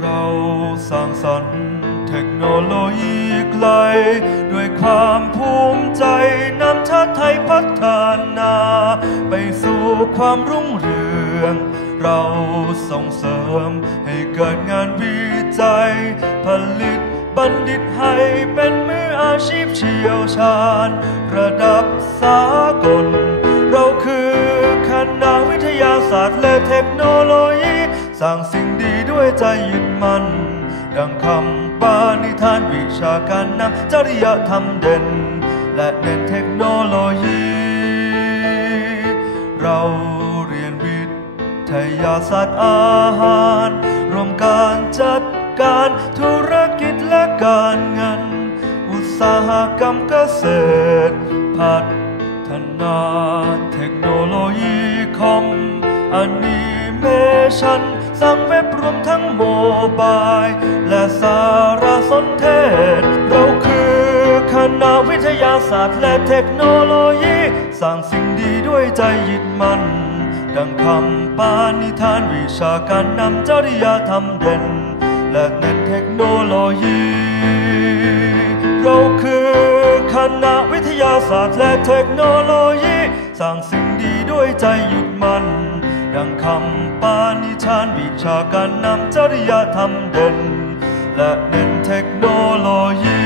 เราสร้างสรรค์เทคโนโลยีไกล ด้วยความภูมิใจนำชาติไทยพัฒนา ไปสู่ความรุ่งเรือง เราส่งเสริมให้เกิดงานวิจัย ผลิตบัณฑิตให้เป็นมืออาชีพเชี่ยวชาญ ระดับสากล เราคือคณะวิทยาศาสตร์และเทคโนโลยี สร้างสิ่งดีด้วยใจยึดมั่น ดังคำปานิธานวิชาการนำจริยธรรมเด่น และเน้นเทคโนโลยี เราเรียนวิทยาศาสตร์อาหาร รวมการจัดการธุรกิจและการเงิน อุตสาหกรรมเกษตร พัฒนาเทคโนโลยีคอมแอนิเมชัน บาย และสารสนเทศ เราคือคณะวิทยาศาสตร์และเทคโนโลยี สร้างสิ่งดีด้วยใจยึดมั่น ดังคำปานิธานวิชาการนำจริยธรรมเด่น และเน้นเทคโนโลยี เราคือคณะวิทยาศาสตร์และเทคโนโลยี สร้างสิ่งดีด้วยใจยึดมั่น ดังคำปานิชานวิชาการนำจริยธรรมเด่น และเน้นเทคโนโลยี